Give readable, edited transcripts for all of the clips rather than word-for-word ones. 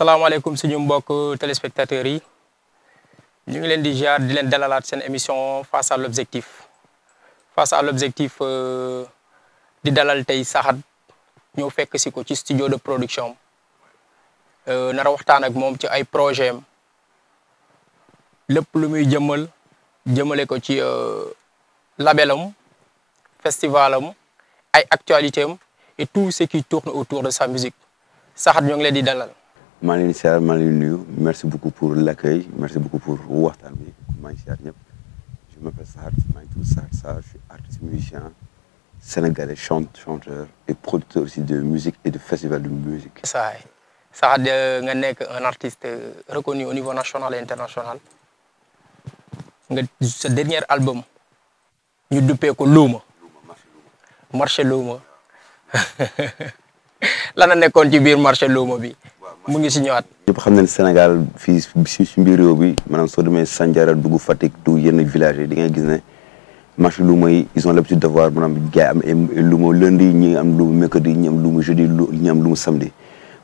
salaamaaleykum suñu mbokk téléspectateurs yi ñu ngi leen di ziar di leen dalalaat seen émission face à l'objectif di dalal tey Saxat ñëw fekk si ko ci studio de production nara waxtaan ak moom ci ay projet am lépp lu muy jëmale ko ci labelam festivalam ay actualité am et tout ce qui tourne autour de sa musique Saxat ñoo ngi leen di dalal. maa ngi leen di siyaar maa ngi leen di nuyu merci beaucoup pour l'accueil merci beaucoup pour waxtaan bi maa ngi siyaar ñëpp je m'appelle Saxat maa ngi tudd Saxat Sarr je suis artiste musicien sénégalais chanteur et producteur aussi de musique et de festival de musique. Saxat nga nekk un artiste reconnu au niveau national et international nga sa dernier album ñu duppee ko Luuma marché Luuma lan nekkoon ci biir marché Luuma bi. mu ngi si ñëwaat. ñëpp xam nañ Sénégal fii si mbir réew bi maanaam soo demee Sandiara dugg Fatick dugg yenn village yi di ngay gis ne marché luuma yi ils ont l'habitude d'avoir maanaam gars yi am luuma lundi ñi am luuma mercredi ñi am luuma jeudi ñi am luuma samedi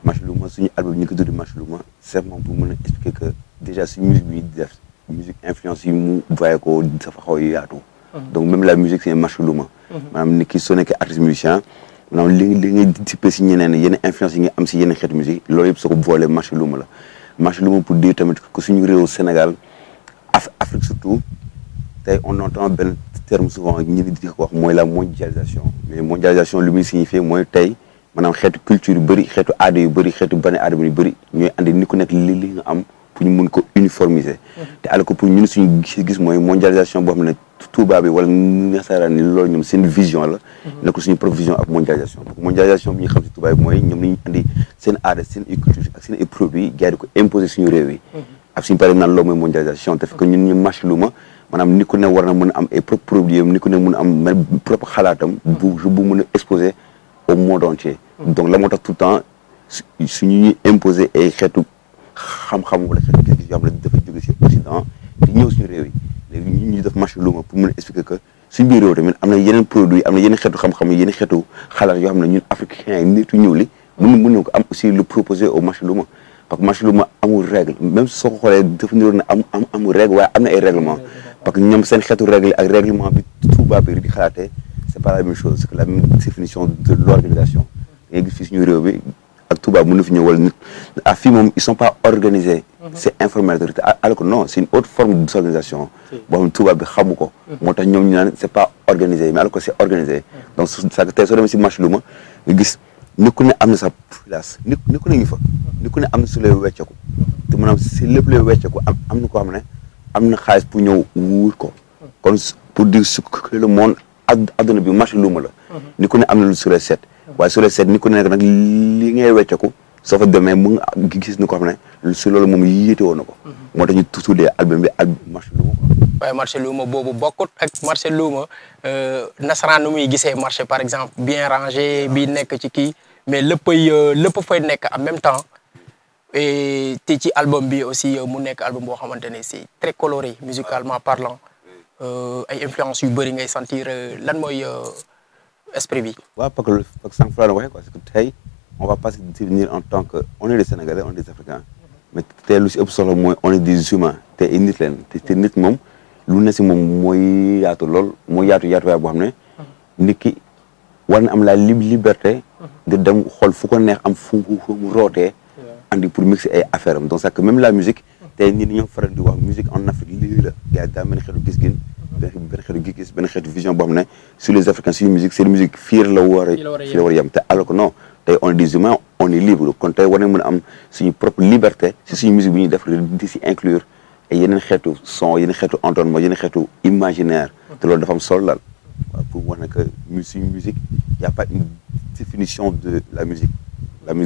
marché luuma suñu album ñu ko tuddi marché luuma c'est moom pour mën a expliquer que déjà suñu musique bi def musique influence yi mu voyé ko dafa xaw a yaatu. donc même la musique c'est marché luuma. maanaam nit ki soo nekkee artiste musicien. maanaam li ngay dippee si ñeneen yenn influence yi nga am si yenn xeetu musique loolu yëpp soo ko boolee marché luuma la marché luuma pour dire tamit que suñu réew Sénégal Afrique surtout tey on entend benn terme souvent ñi di ko wax mooy la mondialisation mais mondialisation lu muy signifier mooy tey maanaam xeetu culture yu bëri xeetu aada yu bëri xeetu bani aadama yu bëri ñooy andi ni ku nekk li nga am pour ñu mun ko uniformiser te alors que pour ñun suñu gis mooy mondialisation boo xam ne tubaab bi wala nasaraan ni loolu ñoom seen vision la nekkul suñu propre vision ak mondialisation parce que mondialisation bi ñu xam si tubaab bi mooy ñoom nañu andi seen aada seen ay culture ak seen ay produits gars yi ko imposer suñu réew yi ak suñu pare naan loolu mooy mondialisation te fekk ñun ñu marché luuma maanaam ni ku ne war na mën a am ay propre produits am ni ku ne mën a am propre xalaatam bu mën a exposer au monde entier donc la moo tax tout le temps suñu ñuy imposer ay xeetu xam-xam wala xeetu gis-gis yoo xam ne dafa jóge si Occident di ñëw suñu réew yi léegi ñu def marché luuma pour mën a expliquer que suñu biir réew tamit am na yeneen produits am na yeneen xeetu xam-xam yeneen xeetu xalaat yoo xam ne ñun africains yi nitu ñëw li mën na ko am aussi le proposer au marché luuma parce que marché luuma amul règle même soo ko xoolee dafa niroon ne amul règle waaye am na ay règlement parce que ñoom seen xeetu règle ak règlement bi tubaab bi di xalaatee c'est pas la même chose c'est que la même définition de l'organisation da ngay gis fii suñu réew bi ak tubaab mën na fi ñëw wala nit fii moom ils sont pas organisés c'est informel alors que non c'est une autre forme d'organisation boo xam ne tubaab bi xamu ko moo tax ñoom ñu naan c'est pas organisé mais alors que c'est organisé donc ça tey soo demee si marché luuma nga gis ni ku ne am na sa place ni ku ne ngi fa ni ku ne am na su lay wecceeku te maanaam si lépp lay wecceeku am na koo xam ne am na xaalis pour ñëw wuur ko kon pour dire que le monde adduna bi marché luuma la ni ku ne am na lu su lay seet waaye su lay seet ni ku nekk nag li ngay wecceeku soo fa demee mu ngi gis ni ko xam ne su loolu moom yéete woon na ko moo tax ñu tuddee album bi album marché luuma quoi. waaye marché luuma boobu bokkut ak marché luuma nasaraan nu muy gisee marché par exemple bien rangé bi nekk ci kii mais lépp fay nekk en même temps et te ci album bi aussi mu nekk album boo xamante ne c'est très coloré musicalement parlant ay influences yu bëri ngay sentir lan mooy esprit bi. waaw parce que sànq fa la waxee quoi c'est que tey on va pas se définir en tant que on est des Sénégalais on est des Africains mais tey lu si ëpp solo mooy on est des humains te ay nit leen te nit moom lu ne si moom mooy yaatu lool mooy yaatuwaay boo xam ne nit ki war na am la liberté de dem xool fu ko neex am fu mu rootee andi pour mixer ay affaire am donc c'est que même la musique tey nit ñi ñoo faral di wax musique en Afrique lii la gars yi daa mel ni xeetu gis-gis benn xeetu gis-gis benn xeetu vision boo xam ne sur les Africains suñu musique seen musique fii la war a yem te alors que non tey on est des humains on est libre kon tey war nañ mën a am suñu propre liberté si suñu musique bi ñuy def di si inclure et yeneen xeetu son yeneen xeetu entonnement yeneen xeetu imaginaire te loolu dafa am solo daal waaw pour wax ne que suñu musique y a pas une définition de la musique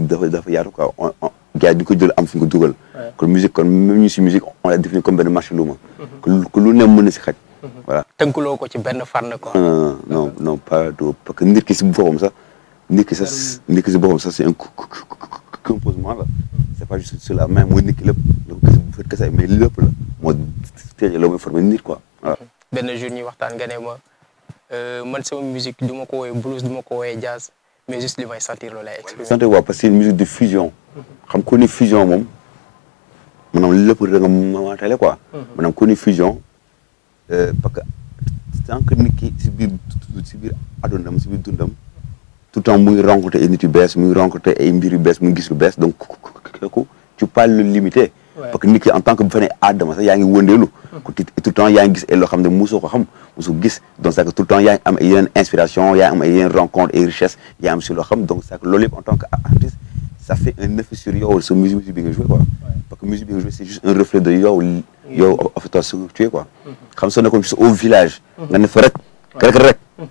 dafa yaatu quoi gars yi di ko jël am fu ñu ko dugal kon musique kon même ñu si musique on l'a défini comme benn marché luuma que lu ne mën na si xaj voilà tënkuloo ko ci benn fànn quoi non pas du parce que nit ki si boppam sax si boppam sax c'est un composement la c'est pas juste sur la main mooy nit ki lépp la ko gis bu fekk kese mais lépp la moo teel la mooy formé nit quoi voilà benn jour ñuy waxtaan nga ne ma man sama musique du ma ko woowee blues du ma ko woowee jazz mais juste li may sentir loolu lay exprimer. sant waaw parce que c'est une musique de fusion. xam ko ni fusion moom maanaam lépp da nga matale quoi. maanaam ko ni fusion parce que tant que nit ki si biir adonam si biir dundam tout le temps mu ngi rencontré ay nit yu bees mu ngi rencontré ay mbir yu bees mu ngi gis lu bees donc kooku tu peux le limiter. parce que nit ki en tant que bu fa ne aadama sax yaa ngi wëndeelu. tout le temps yaa ngi gis ay loo xam ne mosoo ko xam mosoo gis donc c'est que tout le temps yaa ngi am ay yeneen inspiration yaa ngi am ay yeneen rencontre et richesse yaa am si loo xam donc c'est que loolu yëpp en tant que artiste ça fait un effet sur yow sa musique bi nga joué quoi. parce que musique bi nga joué c'est juste un reflet de yow en fait toi ce que tu es quoi. xam soo nekkoon juste au village. nga ne fa rek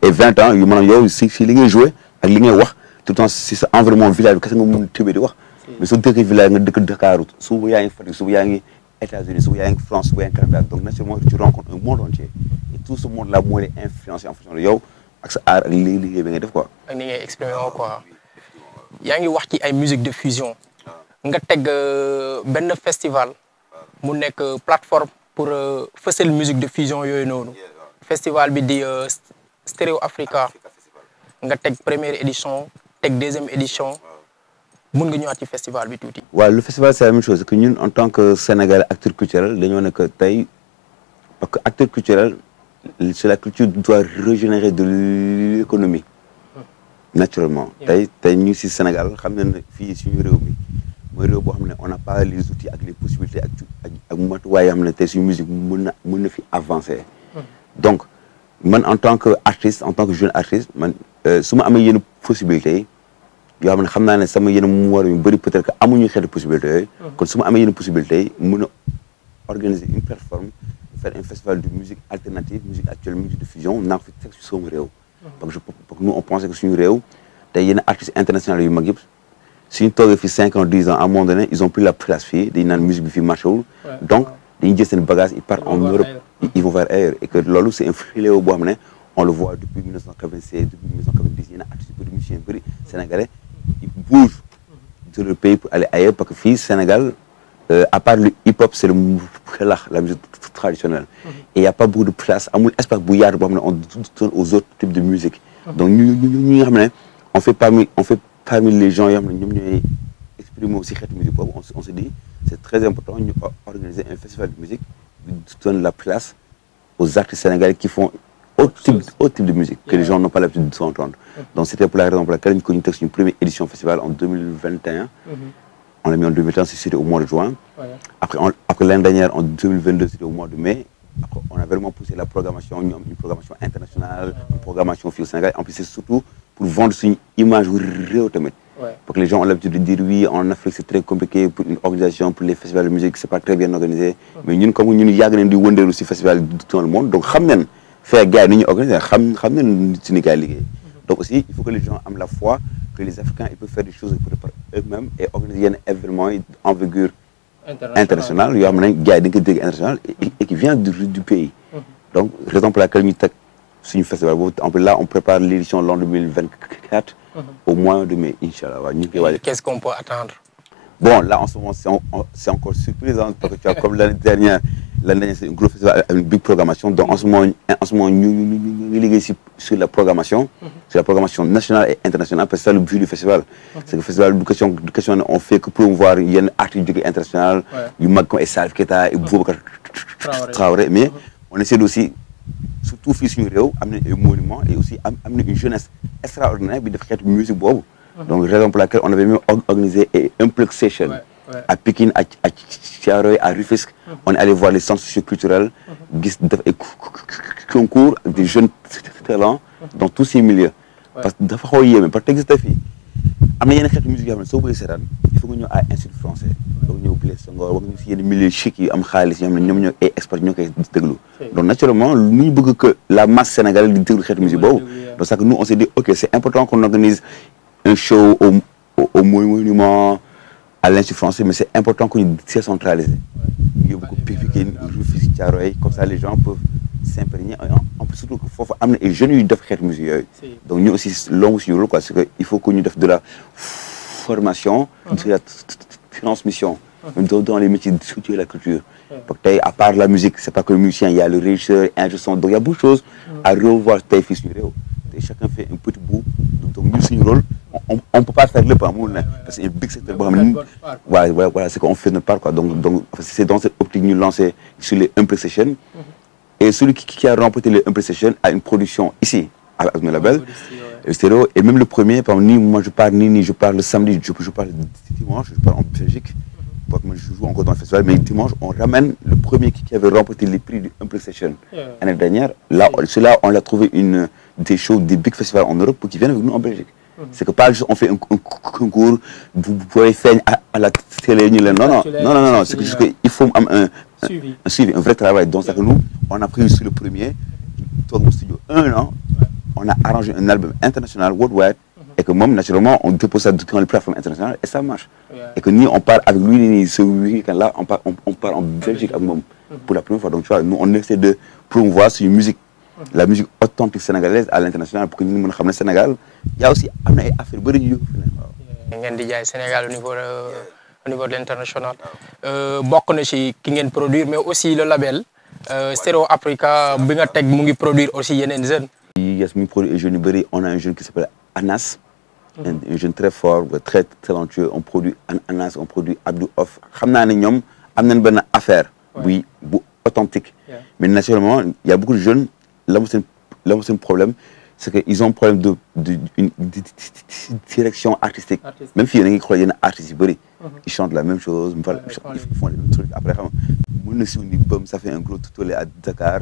et 20 ans yu maanaam yow si li ngay joué ak li ngay wax tout le temps si sa environnement village bi kese nga mun tëbee di wax. mais soo dëkkee village nga dëkk Dakar suba yaa ngi Fatick suba yaa ngi États-Unis suba yaa ngi France suba yaa ngi Canada donc naturellement tu rencontres un monde entier et tout ce monde là moo lay influencé en fonction de yow ak sa art ak liggéey bi ngay def quoi. ak ni ngay exprimer woo quoi yaa ngi wax ci ay musique de fusion nga teg benn festival mu nekk plateforme pour fësal musique de fusion yooyu noonu festival bi di Stereo Africa nga teg première édition teg deuxième édition. mën nga ñëwaat ci festival bi tuuti. waaw le festival c'est la même chose que ñun en tant que Sénégalais acteur culturel dañoo nekk tey parce que acteur culturel c'est la culture doit régénérer de l'économie naturellement. tey ñu si Sénégal xam nañ ne fii suñu réew mi mooy réew boo xam ne on n'a pas les outils ak les possibilités ak matuwaay yoo xam ne tey suñu musique mën na fi avancer. donc man en tant que artiste en tant que jeune artiste man su ma amee yenn possibilités yoo xam ne xam naa ne sama yenn mois yu bëri peut-être que amuñu xeetu possibilité yooyu. kon su ma amee yenn possibilité yi mën a organiser une plateforme faire un festival de musique alternative musique actuelle musique de fusion naa ko fi teg si sama réew. parce que nous on pensait que suñu réew tey yenn artistes internationaux yu mag yëpp suñu toogee fii 5 ans 10 ans à un moment donné ils ont plus la place fii dañu naan musique bi fii marché wul. donc dañuy jël seen bagage ils partent en Europe ils vont vers ailleurs et que loolu c'est un fléau boo xam ne on le voit depuis 1996 depuis 1990 yenn artistes yu bëri musiciens yu bëri sénégalais. Ils bougent de leur pays pour aller ailleurs parce que fii Sénégal à part le hip-hop c'est la musique traditionnelle et il y a pas beaucoup de place amul espace bu yaatu boo xam ne on donne aux autres types de musique donc ñu nga xam ne on fait parmi les gens yoo xam ne ñoom ñooy exprimer aussi xeetu musique boobu on se dit c'est très important ñu organiser un festival de musique qui donne la place aux artistes sénégalais qui font autre type de musique que les gens n'ont pas l'habitude de s'entendre. Donc c'était pour la raison pour laquelle ñu teg suñu première édition festival en 2021. On l'a mis en 2021, c'était au mois de juin. Après l'année dernière, en 2022, c'était au mois de mai. Après, on a vraiment poussé la programmation, une programmation internationale, une programmation fille au Sénégal. En plus, c'est surtout pour vendre une image réelle. Parce que les gens ont l'habitude de dire oui, en Afrique c'est très compliqué pour une organisation, pour les festivals de musique, c'est pas très bien organisé. Mais nous, comme nous, yàgg nañ di wëndeel aussi festival dans le monde, donc xam nañ faire gars ni ñu organiser xam nañ suñu gars liggéey. Donc aussi, il faut que les gens aient la foi que les Africains ils peuvent faire des choses par eux-mêmes et organiser un événement d'envergure internationale yoo xam ne gars yi dañ ko dégg international et qui vient du pays. Donc raison pour laquelle ñu teg suñu festival boobu là on prépare l'édition l'an 2024 au mois de mai inchallah waaw ñu ngi koy waajal. Qu'est-ce qu'on peut attendre? Bon là en ce moment c'est encore surprise parce que tu vois comme l'année dernière c'est un gros festival avec une big programmation donc en ce moment ñu ngi liggéey sur la programmation nationale et internationale parce que c'est ça le but du festival. C'est que le festival du question on fait que promouvoir yenn artistes yu international yu mag comme Salif Keita et Boubacar Traoré mais on essaie aussi surtout fii suñu réew am na un monument et aussi am na une jeunesse extraordinaire bi def xeetu musique boobu. Donc raison pour laquelle on avait même organisé un Plug Session à Pikine à Thiaroye à Rufisque. On est allé voir les centres socioculturels gis def ay concours avec des jeunes talents dans tous ces milieux. Parce que dafa xaw a yéeme parce que gis nga fii am na yenn xeetu musique yoo xam ne soo bëggee seetaan il faut que ñu ñëw à Institut Français. foog ñëw Blaise Senghor wax nga si yenn milieux chic yi am xaalis yoo xam ne ñoom ñoo ay experts ñoo koy déglu. Donc naturellement ñu bëgg que la masse sénégalaise di déglu xeetu musique boobu. Donc ça que nous on s'est dit ok c'est important qu'on organise un show au monument à l'Institut Français mais c'est important que ñu décentraliser. yóbbu ko Pikine Rufisque Thiaroye comme ça les gens peuvent s'imprégner en plus surtout que foofu am na ay jeunes yu def xeetu musique yooyu. Donc ñu aussi longu si loolu quoi c'est que il faut que ñu def de la formation. de la transmission. dans les métiers de la culture. parce que tey à part la musique c'est pas que le musicien il y a le régisseur ingé son donc il y a beaucoup de choses à revoir tey fii suñu réew. Tey chacun fait un petit bout donc ñun suñu rôle on peut pas faire le pas, parce que c'est un big secteur. Voilà, c'est qu'on fait notre part, quoi. Donc c'est dans cette optique nous lancer sur les Unplugged Sessions. Et celui qui a remporté les Unplugged Sessions a une production ici, avec mes labels, le stéréo. Et même le premier, par exemple, moi je parle je parle le samedi, je parle dimanche, je parle en Belgique. Moi, je joue encore dans le festival, mais dimanche, on ramène le premier qui avait remporté les prix du Unplugged Session l'année dernière. Là, celui-là, on l'a trouvé des shows, des big festivals en Europe pour qu'ils viennent avec nous en Belgique. C'est que pas juste on fait un concours, vous pouvez faire à la télé, non, c'est juste qu'il faut un suivi, un vrai travail. Donc, c'est que nous, on a pris sur le premier, au studio 1 an, on a arrangé un album international, worldwide. Et que même, naturellement, on dépose ça dans les plateformes internationales et ça marche. Et que nous, on part avec lui, ce week-end-là, on part en Belgique avec moi pour la première fois. Donc, tu vois, nous, on essaie de promouvoir sur une musique, la musique authentique sénégalaise à l'international pour que nous, on le Sénégal. Il y a aussi des affaires beaucoup. Sénégal au niveau de l'international. Beaucoup de choses qui viennent produire, mais aussi le label Stereo Africa, qui produit aussi des jeunes. Yes, on a un jeune qui s'appelle Anas. Un jeune très fort, très talentueux. On produit Anas, on produit Abdou Off. Nous avons une affaire authentique. Mais naturellement, il y a beaucoup de jeunes, là où c'est un problème, c'est qu'ils ont un problème de direction artistique. Même si il y a des artistes, ils chantent la même chose, ils font les mêmes trucs. Après, ça fait un gros tutoriel à Dakar.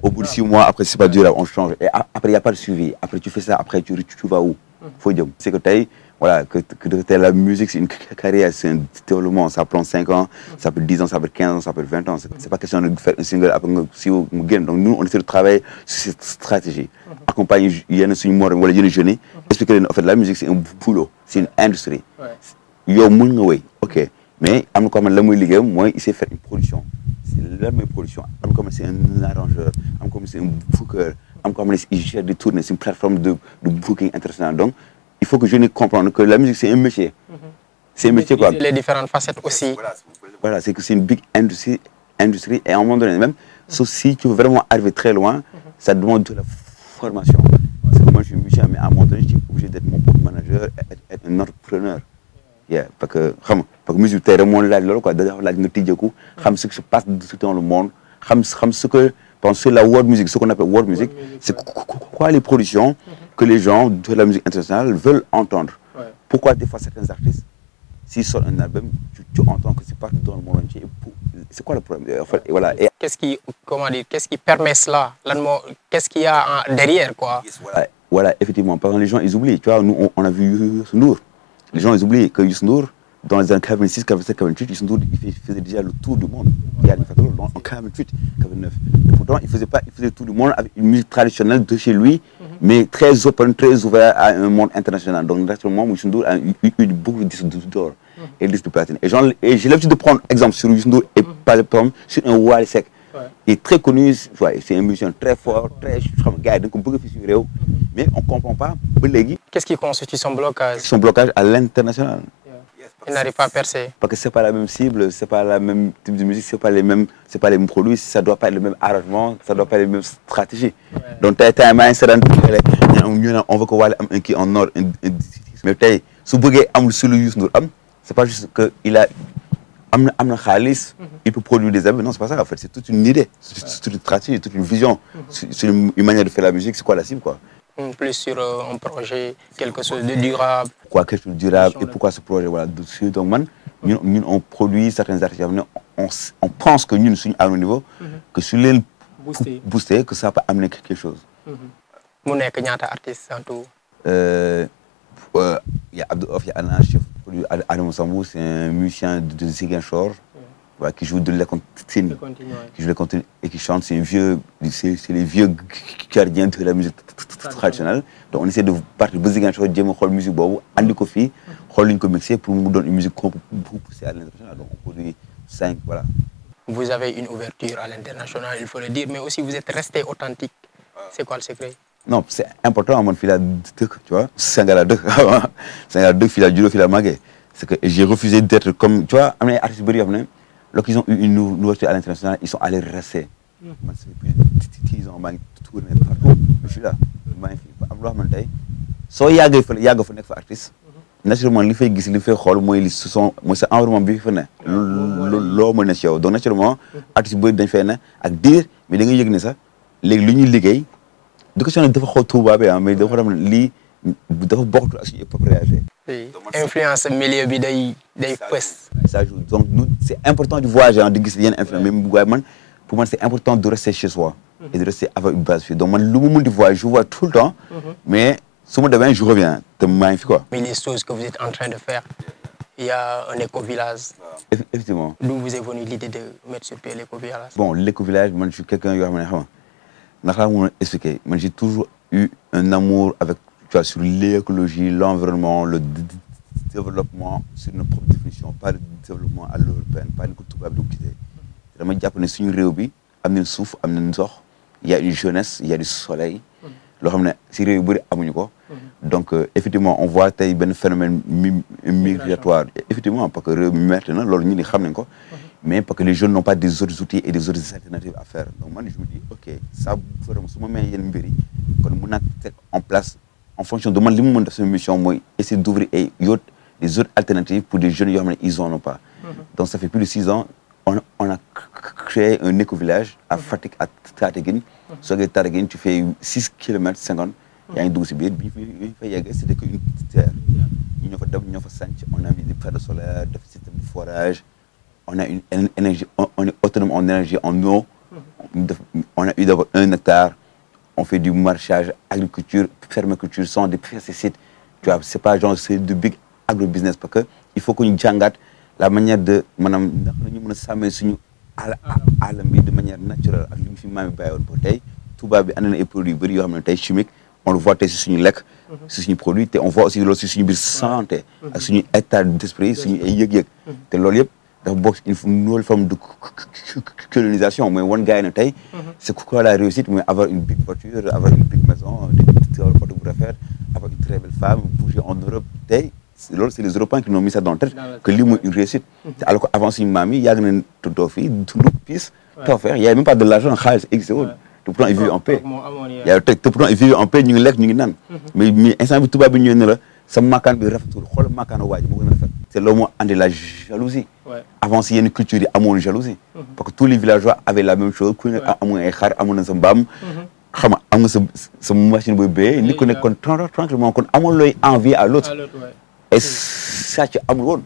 Au bout de 6 mois, après, c'est pas durable, on change. Et après, il n'y a pas de suivi. Après, tu fais ça, après, tu vas où? C'est que voilà, que la musique, c'est une carrière, c'est un développement. Ça prend 5 ans, ça peut 10 ans, ça peut 15 ans, ça peut 20 ans. C'est pas question de faire un single après si vous gagnez. Donc, nous, on essaie de travailler sur cette stratégie. Accompagner, il y a une mort, il y a des jeunes. Expliquer, en fait, la musique, c'est un boulot, c'est une industrie. Yo, ok. Mais, moi, il sait faire une production. C'est la même production. Comme c'est un arrangeur, comme c'est un booker, comme il gère des tournées, c'est une plateforme de booking international. Donc, il faut que je comprenne que la musique, c'est un métier. C'est un métier, quoi. Les différentes facettes aussi. Voilà, c'est que c'est une big industrie et à un moment donné, même, sauf si tu veux vraiment arriver très loin, ça demande de la formation. Parce que moi, je suis musicien, mais à un moment donné, je suis obligé d'être mon propre manager, être un entrepreneur. Parce que musique c'est vraiment laaj loolu quoi dafa laaj nga tijjeeku xam ce qui se passe dans le monde xam ce que penser la world music, ce qu'on appelle world music, c'est quoi les productions que les gens de la musique internationale veulent entendre. Pourquoi des fois certains artistes, s'ils sortent un album, tu entends que c'est partout dans le monde entier. C'est quoi le problème? Voilà. Qu'est-ce qui permet cela? Qu'est-ce qu'il y a derrière, quoi? Voilà, effectivement. Par exemple, les gens, ils oublient. Tu vois, nous, on a vu Youssou Ndour. Les gens, ils oublient que Youssou Ndour, dans les années 86, 87, 88, Youssou Ndour, il faisait déjà le tour du monde. Il y a en 88, 89. Pourtant, il faisait le tour du monde avec une musique traditionnelle de chez lui, mais très open, très ouvert à un monde international. Donc, naturellement, Youssou Ndour a eu beaucoup de disques d'or et de disques de platine. Et j'ai l'habitude de prendre exemple sur Youssou Ndour et par exemple sur un Wally Seck. Il est très connu, c'est un musicien très fort, très gars, donc on peut le mais on ne comprend pas. Qu'est-ce qui constitue son blocage? Son blocage à l'international. Il n'arrive pas à percer. Parce que ce n'est pas la même cible, ce n'est pas le même type de musique, ce n'est pas les mêmes produits, ça ne doit pas être le même arrangement, ça ne doit pas être les mêmes stratégies. Donc, tu as un mindset, on veut qu'on un qui en or, mais si vous voulez ce n'est pas juste qu'il a il peut produire des albums. Non, c'est pas ça en fait, c'est toute une idée, c'est toute une stratégie, toute une vision, c'est une manière de faire la musique, c'est quoi la cible quoi. Plus sur un projet, quelque chose de durable. Quoi, quelque chose de durable et pourquoi ce projet, voilà. Donc, nous, on produit certains artistes, on pense que nous sommes à un niveau, que sur les booster, que ça peut amener quelque chose. Vous n'êtes qu'un artiste en tout? Il y a Abdou Off, il y a Anas, Adam Sambou, c'est un musicien de Ziguinchor, qui joue de la cantine, qui joue de la cantine et qui chante. C'est les vieux gardiens de la musique traditionnelle. Donc on essaie de partir de Ziguinchor, de faire la musique, Andy Kofi, de mixer pour nous donner une musique pour pousser à l'international. Donc on produit 5, voilà. Vous avez une ouverture à l'international, il faut le dire, mais aussi vous êtes resté authentique. C'est quoi le secret? Non, c'est important à mon fil à 2, tu vois. C'est un gars à 2. C'est un gars à 2, fil à Judo, fil à Magué. C'est que j'ai refusé d'être comme, tu vois, les artistes brillant. Lorsqu'ils ont eu une ouverture à l'international, ils sont allés rester. Moi, c'est plus de 10 ans, je tourné partout. Je suis là. Magnifique. So, il y a des artistes. naturellement li fay gis li fay xool mooy li ce sont mooy sa environnement bi fa ne loo mën a ci yow donc naturellement artistes yu bëri dañ fay ne ak diir mais da nga yëg ne sax léegi lu ñuy liggéey du ko dafa xaw Touba bi mais dafa xam ne lii dafa bokk ak suñu appropriation. influence milieu bi day fës. ça joue donc nous c'est important de voyager di gis yenn influence mais waaye man pour moi c'est important de rester chez soi et de rester avec une base fii donc man lu mu mun di voyager je vois tout le temps mais su ma demee je reviens te maa ngi fi quoi. Mais les choses que vous êtes en train de faire, il y a un éco-village. Effectivement. D'où vous est venue l'idée de mettre sur pied l'éco-village? Bon, l'éco-village, moi je suis quelqu'un qui a expliqué. Moi j'ai toujours eu un amour avec, tu vois, sur l'écologie, l'environnement, le développement, sur nos propres définitions, pas le développement à l'européenne, pas le coup de tout de quitter. Vraiment, japonais, sur une réubi, amener le souffle, amener une zor, il y a une jeunesse, il y a du soleil. Loo xam ne si réew yu bëri amuñu ko donc effectivement on voit tey benn phénomène migratoire effectivement parce que réew mi metti na loolu ñu ni xam nañ ko mais parce que les jeunes n'ont pas des autres outils et des autres alternatives à faire donc man je me dis ok ça vraiment su ma mee yenn mbir yi kon mun naa teg en place en fonction de man li mu mën def sama mission mooy essayer d'ouvrir ay des autres alternatives pour des jeunes yoo xam ne ils en ont pas donc ça fait plus de 6 ans on a créé un éco-village à Fatick à Tataguine soo gee Tataguine tu fais 6 kilomètres 50 yaa ngi dugg si biir bi ñu fa yeggee c'était que une terre ñu ñoo fa dem ñoo fa sanc on a mis des panneaux solaires def système de forage on a une énergie on est autonome en énergie en eau on a eu d'abord 1 hectare on fait du maraîchage agriculture permaculture sans des pesticides tu vois c'est pas genre c'est du big agro-business parce que il faut que ñu jàngaat la manière de maanaam ndax nañu mën a sàmmee suñu alam bi de manière naturelle ak li mu fi maami bàyyi woon ba tey tubaab bi andi na ay produits yu bëri yoo xam ne tey chimique on le voit tey si suñu lekk si suñu produit te on voit aussi loolu si suñu biir santé ak suñu état d'esprit suñu ay yëg-yëg te loolu yëpp dafa bokk une nouvelle forme de colonisation mooy wan gars yi ne tey c'est quoi la réussite mooy avoir une big voiture avoir une big maison des oto bu rafet avoir une très belle femme bouger en Europe tey loolu c'est les Européens qui nous ont mis ça dans la tête que lii mooy une réussite alors que avant suñu maam yi yàgg nañ tuddoo fii dund piis taw feex y avait même pas de l'argent xaalis existé woon te pourtant ils vivent en paix yaa te pourtant ils vivent en paix ñu ngi lekk ñu ngi naan mais instant bi tubaab bi ñëw ne la sa maakaan bi rafetul xool maakaan waa ji moo gën a rafet c'est loolu moo andi la jalousie avant si yenn culture yi amoon jalousie parce que tous les villageois avaient la même chose ku nekk amoon ay xar amoon na sa mbaam xam nga am nga sa machine booy béyee nit ku nekk kon tranquillement kon amoon looy envie à l'autre et ça ci amul woon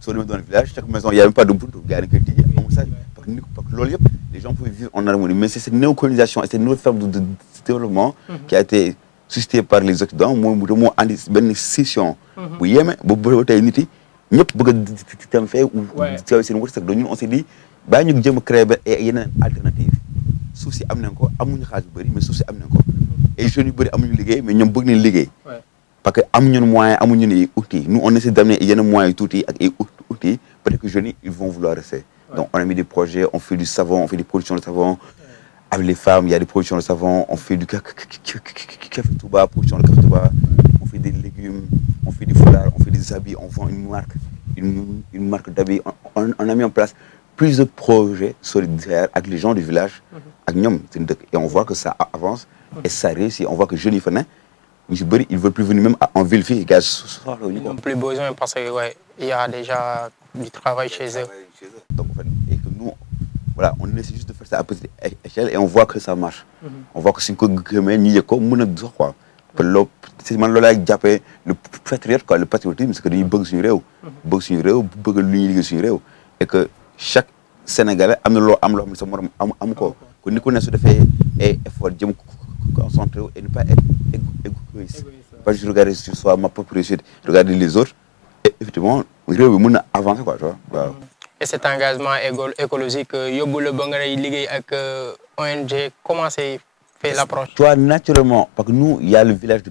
soo demee dans le village chaque maison il y a même pas de buntu gars yi dañ koy tijji amul ça parce que loolu yëpp les gens pouvaient vivre en harmonie mais c'est cette néocolonisation et cette nouvelle forme de développement qui a été suscitée par les Occidentaux moo andi benn scission bu yéeme ba tey nit yi ñëpp bëgg a dem fee ou teew seen wërsëg donc ñun on s'est dit bàyyi ñu jëm a créer yeneen alternative suuf si am nañ ko amuñu xaalis bu bëri mais suuf si am nañ ko et jeunes yu bëri amuñu liggéey mais ñoom bëgg nañ liggéey parce que amuñu moyen amuñu ni outils nous on essaie d'amener yenn moyens tuuti ak ay outils peut-être que jeunes yi ils vont vouloir rester donc on a mis des projets on fait du savon on fait des productions de savon avec les femmes il y a des productions de savon on fait du café Touba production de café Touba on fait des légumes on fait du foulard on fait des habits on vend une marque d'habits on a mis en place plusieurs projets solidaires avec les gens du village ak ñoom seen dëkk et on voit que ça avance et ça réussit on voit que jeunes yi fa ne ils veulent plus venir même en ville fille gars ils n'ont plus besoin parce que ouais il y a déjà du travail chez eux donc en fait et que nous voilà on essaie juste de faire ça à petite échelle et on voit que ça marche on voit que suñ ko gëmee ñu yëg ko mën a dox quoi loolu si man loolu laay jàppee le patriote quoi le patriotisme c'est que dañuy bëgg suñu réew bëgg lu ñuy liggéey suñu réew et que chaque Sénégalais am na loo xam ne sa morom amu ko kon ni ku ne su defee ay effort jëm concentré et ne pas être égoïste pas juste regarder sur soi ma propre réussite regarder les autres et effectivement réew bi mën na avancer quoi tu vois waaw. Et cet engagement écologique yóbbu la ba nga liggéey ak ONG comment c'est fait l'approche? Toi naturellement parce que nous il y a le village de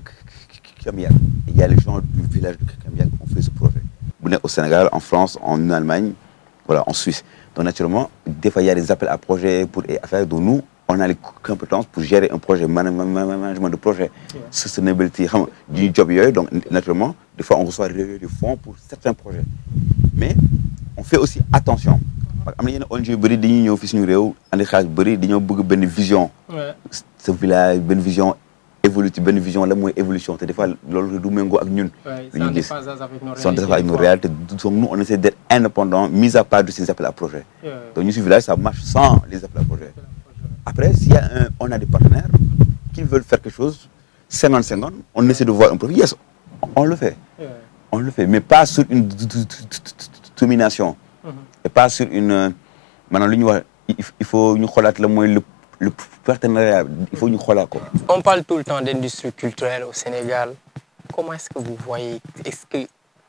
Kamiak il y a les gens du village de Kamiak on fait ce projet bu nekk au Sénégal en France en Allemagne voilà en Suisse donc naturellement des fois il y a des appels à projets pour affaires dont nous on a les compétences pour gérer un projet management de projet sustainability xam nga du job yooyu donc naturellement des fois on reçoit des fonds pour certains projets mais on fait aussi attention parce que am na yenn ONG yu bëri dañuy ñëw fi suñu réew andi xaalis bëri dañoo bëgg benn vision ce village benn vision évolutive benn vision la mooy évolution te des fois loolu du méngoo ak ñun. lu ñu gis sans déphasage avec nos réalités donc nous on essaie d'être indépendant mis à part de ces appels à projets. Donc ñu si village ça marche sans les appels à projets. Après s'il y a on a des partenaires qui veulent faire quelque chose 50-50 on essaie de voir un profit yes on le fait. On le fait mais pas sur une domination. Et pas sur une maanaam lu ñu wax il faut ñu xoolaat la mooy le partenariat il faut ñu xoolaat ko. On parle tout le temps d'industrie culturelle au Sénégal. Comment est-ce que vous voyez est-ce que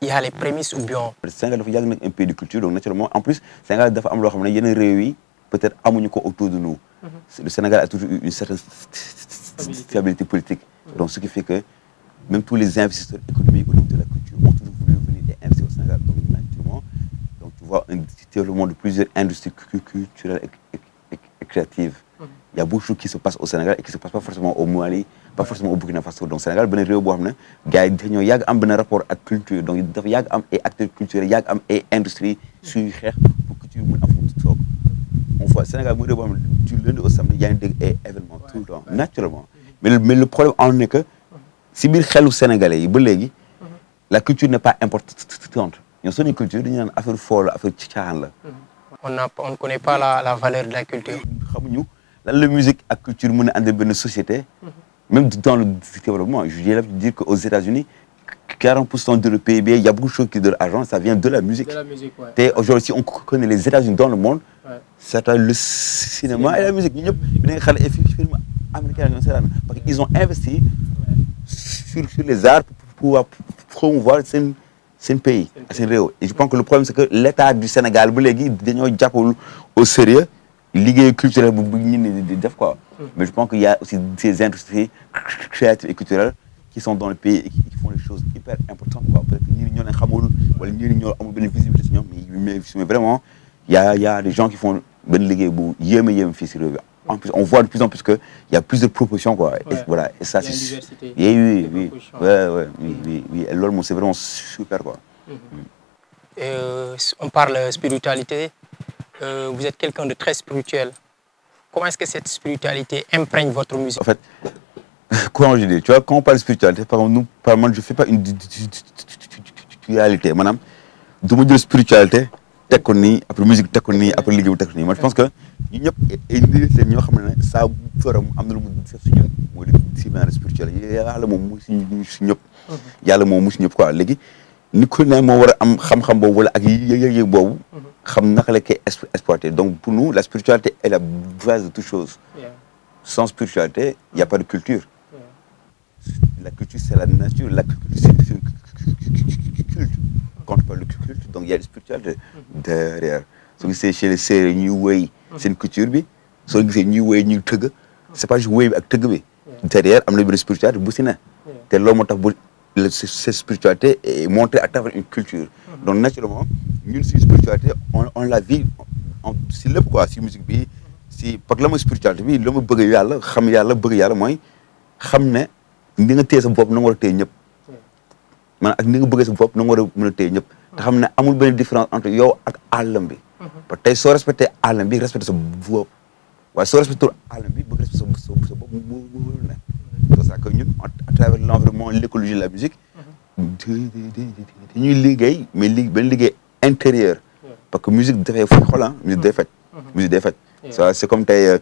il y a les prémices ou bien. Sénégal dafa yàgg nekk un pays de culture donc naturellement en plus Sénégal dafa am loo xam ne yeneen réew yi peut-être amuñu ko autour de nous. Le Sénégal a toujours eu une certaine stabilité politique. Donc ce qui fait que même tous les investisseurs économiques au niveau de la culture ont toujours voulu venir et investir au Sénégal donc naturellement donc tu vois un développement de plusieurs industries culturelles et créatives. Il y a beaucoup de choses qui se passent au Sénégal et qui se passent pas forcément au Mali, pas forcément au Burkina Faso. Donc Sénégal benn réew boo xam ne gars yi dañoo yàgg am benn rapport ak culture donc dafa yàgg am ay acteurs culturels yàgg am ay industries suy xeex pour culture mën am fu mu toog. On voit Sénégal muy réew boo xam ne du lundi au samedi yaa ngi dégg ay événements tout le temps naturellement. Mais le problème en est que si biir xelu Sénégalais yi ba léegi la culture n'est pas importante ñoom suñu culture dañu naan affaire foo la affaire caaxaan la. On ne connaît pas la valeur de la culture. xamuñu lan la musique ak culture mën a ànd benn société. Même dans le développement je dirais dire qu'aux États-Unis 40% de le PIB il y a beaucoup de choses qui de l'argent ça vient de la musique. De la musique, ouais. Et aujourd'hui si on connaît les États-Unis dans le monde. c'est le cinéma et la musique ñu ñëpp dañuy xale et film américain ñoom seetaan parce que ils ont investi sur les arts pour pouvoir promouvoir seen pays seen réew et je pense que le problème c'est que l'État du Sénégal ba léegi dañoo jàppul au sérieux liggéey culturel bu ñu ne di def quoi. Mais je pense qu'il y a aussi ces industries créatives et culturelles qui sont dans le pays et qui font des choses hyper importantes quoi peut-être que ñii ñoo leen xamul wala ñii ñoo amul benn visibilité si ñoom mais vraiment il y a des gens qui font benn liggéey bu yéeme fii si réew bi. En plus on voit de plus en plus que il y a plus de propositions quoi. Et voilà et ça c'est oui et loolu moom c'est vraiment super quoi. On parle spiritualité. Vous êtes quelqu'un de très spirituel. Comment est-ce que cette spiritualité imprègne votre musique? En fait, comment je dis, tu vois, quand on parle de spiritualité, par exemple, je fais pas une dualité. Madame, du ma jël spiritualité teg ko nii après musique teg ko nii après liggéey teg ko nii. Moi, je pense que ñun ñëpp ay nit la ñoo xam ne saa borom am na lu mu def si ñun mooy si benn spiritualité yàlla moom mu si ñëpp. Yàlla moom mu si ñëpp quoi léegi ni ku ne moo war a am xam-xam boobu wala ak yëg-yëg boobu. xam naka la koy exploiter donc pour nous la spiritualité est la base de toute chose. Sans spiritualité il y a pas de culture. La culture c'est la nature la culture c'est un culte. Quand on parle de culte donc il y a la spiritualité derrière. soo gisee chez les Sérères ñuy wéy seen culture bi soo gisee ñuy wéy ñuy tëgg c'est pas juste wéy bi ak tëgg bi. derrière am na benn spiritualité bu si ne. te loolu moo tax bu cette spiritualité est montrée à travers une culture. Donc naturellement ñun suñu spiritualité on la vit si lépp quoi si musique bi si parce que la mooy spiritualité bi la ma bëgg yàlla xam yàlla bëgg yàlla mooy xam ne ni nga téye sa bopp na nga war a téye ñëpp maanaam ak ni nga bëggee sa bopp na nga war a mën a téye ñëpp te xam ne amul benn différence entre yow ak àllam bi parce que tey soo respecté àllam bi respecté sa bopp waaye soo respecté àllam bi bëgg respecté sa bopp mu ne c'est pour ça que ñun à travers l'environnement l'écologie de la musique dañuy liggéey mais benn liggéey intérieur parce que musique dafay faj xol ah musique day faj ça c'est comme tey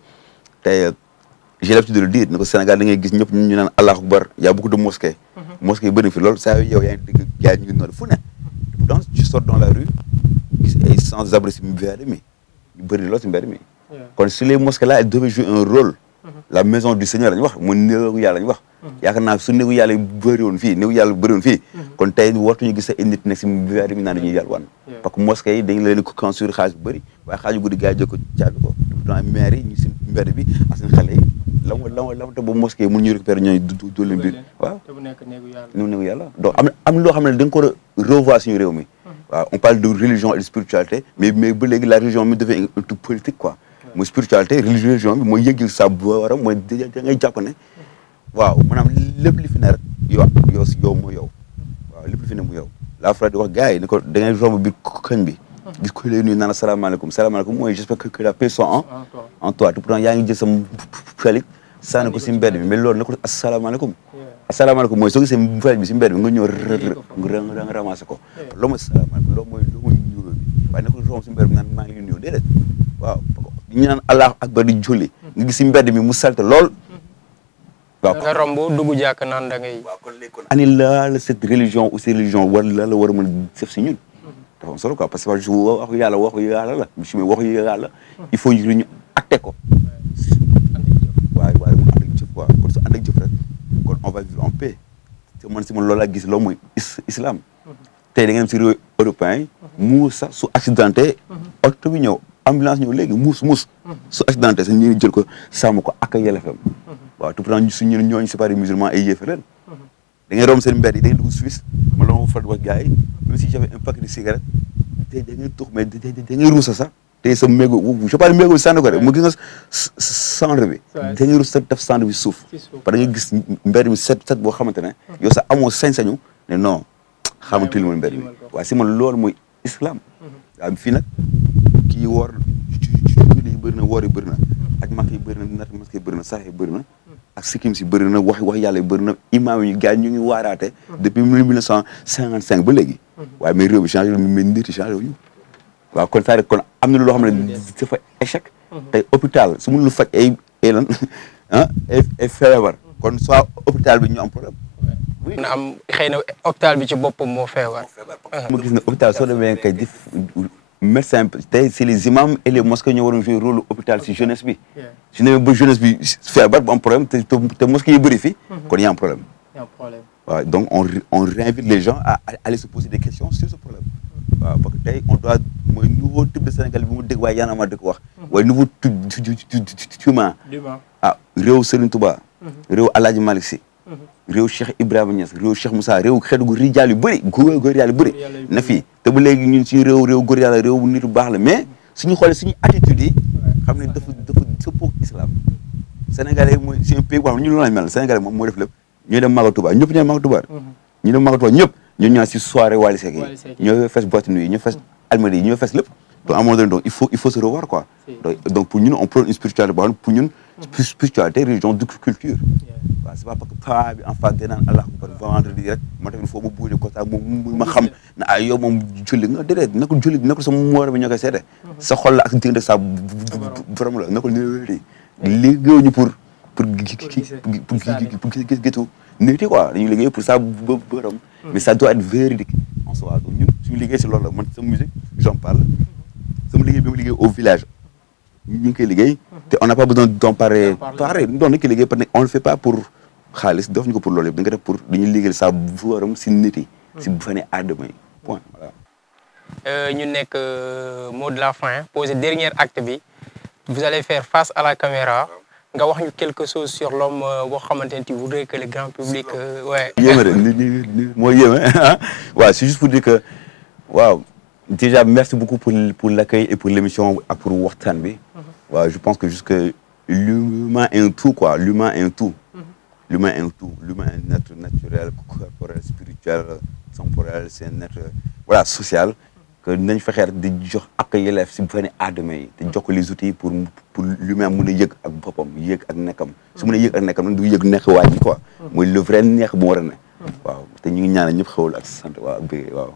j'ai l'habitude de le dire ne ko Sénégal da ngay gis ñëpp ñu naan Allahu Akbar y a beaucoup de mosquées mosquées yi bëri fi loolu saa yow yaa ngi dégg gars yi ñu ngi noonu fu ne donc tu sors dans la rue gis ay sans-abri si mbedd mi ñu bëri loolu si mbedd mi kon si les mosquées là elles devaient jouer un rôle la maison du Seigneur la ñu wax mooy néegu yàlla la ñu wax yaakaar naa su néegu yàlla bëri woon fii kon tey wartuñu gis ay nit nekk si mbedd mi naan dañuy yàlwaan parce que mosquées yi dañu leen ko construire xaalis bu bëri waaye xaaju guddi gars yi jël ko caabi ko dans maire yi ñu si mbedd bi ak seen xale yi la te ba mosquée yi mun ñu récupérer ñooy du leen biir waaw néegu yàlla donc am loo xam ne da nga ko revoir suñu réew mi waaw on parle de religion et de spiritualité mais ba léegi la religion mi devient un tout politique quoi mooy spiritualité religion bi mooy yëg sa borom mooy da ngay jàpp ne waaw maanaam lépp li fi ne rek yow mooy yow waaw lépp li fi ne mu yow la fra di wax gars yi ni ko da ngay romb biir koñ bi gis ko lay nuyu naan salaamaaleykum mooy j'espère que la paix soit en toi te pourtant yaa ngi jël sa mbalit sànni ko si mbedd bi mais loolu nekkul asalaamaaleykum. asalaamaaleykum mooy soo gisee village bi si mbedd bi nga ñëw nga ramassé ko. loolu mooy asalaamaaleykum loolu mooy nuyoo bi waaye nekkul romb si mbedd bi naan maa ngi lay nuyoo déedéet waaw ñu naan allahu akbar di julli nga gis si mbedd mi mu salte lool. waaw nga romb dugg jàkk naan da ngay. waaw kon léegi kon ani la cette religion ou ces religions war la war a mën a def si ñun. dafa am solo quoi parce que waxu yàlla la su ma waxu yàlla il faut ñu acté ko. waaye mu ànd ak jëf quoi kon su ànd ak jëf rek kon on va vivre en paix te man si man loolu laa gis loolu mooy islam. tey da ngeen dem si réew européen yi. muus sax su accidenté. oto bi ñëw ambulance ñëw léegi muus su accidenté sax ñu jël ko sàmm ko ak yelefam. waaw tout pourtant suñu ñooñu c'est pas des musulmans ay yéefe leen da ngay romb seen mbedd yi da ngay dugg Suisse man la ma faral di wax gars yi même si j'avais un paquet de cigarettes tey da ngay tux mais da ngay ruusa sax tey sa mégo je parle mégo bi sànni ko rek mu gis nga cendre bi da ngay ruus sa def cendre bi suuf parce que da ngay gis mbedd mi set boo xamante ne yow sax amoo sañ-sañu ne non xamul tilimal mbedd bi waaye si man loolu mooy islam waaw fii nag kii woor julli yi bëri na woor yi bëri na aj mak yi bëri na nat mask yi bëri na sax yi bëri na ak sikkim si bëri na wax yàlla yi bëri na imaam yi gars ñu ngi waaraate depuis 1955 ba léegi waaye mais réew bi changé mais nit yi changé wuñu waaw kon c'est-à-dire kon am na loo xam ne dafa échec tey hôpital su mënul faj ay lan ay feebar kon soit hôpital bi ñu am problème na am xëy na hôpital bi ci boppam moo feebar ma gis ne hôpital soo demee kay di médecin tey c'est les imams et les mosquées ñoo waroon jouer rôle hôpital si jeunesse bi su demee ba jeunesse bi feebar bu am problème te mosquée yi bëri fi kon y a un problème waaw donc on réinvite les gens à aller se poser des questions sur ce problème waaw parce que tey on doit mooy nouveau type de Sénégal bi mu dégg waaye yaana ma dëkk wax waaye nouveau humain ah réew Serigne Touba réew Alaaji Malick Sy réew Cheikh Ibrahima Niass réew Cheikh Moussa réew xeetu gu rijaal yu bëri góor yàlla bëri na fii te ba léegi ñun suñu réew góor yàlla réew bu nit bu baax la mais suñu xoolee suñu attitude yi xam ne dafa sëppoog islam sénégalais mooy c'est un pays boo xam ne ñu loolu lañ mel sénégalais moom moo def lépp ñooy dem Magal Touba ñëpp ñooy Magal Touba ñu dem Magal Touba ñëpp ñoo ñëwaat si soirée Wally Seck yi ñooy fes boîte nuit ñooy fes almadi yi ñooy fes lépp donc à un moment donné donc il faut se revoir quoi donc pour ñun on prend une spiritualité boo xam ne pour ñun spiritualité religion du culture waaw c'est pas parce que paa bi en face day naan allah akbar vendredi rek ma tamit foo ma buude ko sax moom ma xam ne ay yow moom julli nga déedéet nekkul julli nekkul sa moor bi ñoo koy seete sa xol la ak diggante sa vraiment la nekkul ni liggéeyuñu pour gis-gisu nit yi quoi dañuy liggéey pour ça borom mais ça doit être véridique en soi donc ñun suñu liggéey si loolu la man sama musique j'en parle sama liggéey bi ma liggéey au village ñu ngi koy liggéey te on n'a pas besoin d'en parler doon nañ koy liggéey parce que on le fait pas pour xaalis def ñu ko pour loolu yëpp dañ ko def pour dañuy liggéey sa borom si nit yi si bu fa ne aadama yi point voilà ñu nekk mot de la fin poser dernier acte bi vous allez faire face à la caméra nga wax ñu quelque chose sur l'homme boo xamante ne tu voudrais que le grand public ouais yéeme de ni mooy yéeme waaw c'est juste pour dire que waaw déjà merci beaucoup pour l'accueil et pour l'émission ak pour waxtaan bi waaw je pense que juste que l'humain est un tout quoi l'humain est un tout l'humain est un tout l'humain est un être naturel corporel spirituel temporel c'est un être voilà social que nañ fexeer di jox ak yelleef si bu fa ne aadama yi te jox ko les outils pour l'humain mun a yëg ak boppam yëg ak nekkam su mun a yëg ak nekkam nag du yëg nekk waa ji quoi mooy le vrai neex bu mu war a ne waaw te ñu ngi ñaanal ñëpp xewal ak sant waaw bëgg waaw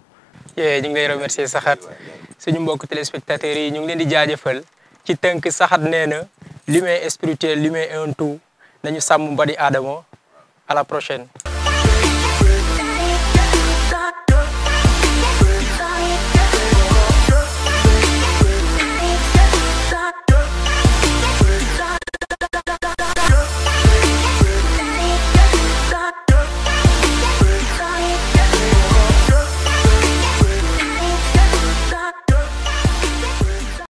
ñu ngi lay remercier Saxat suñu mbokk téléspectateurs yi ñu ngi leen di jaajëfal ci tënk Saxat nee na l'humain est spirituel l'humain est un tout nañu sàmm bani aadama à la prochaine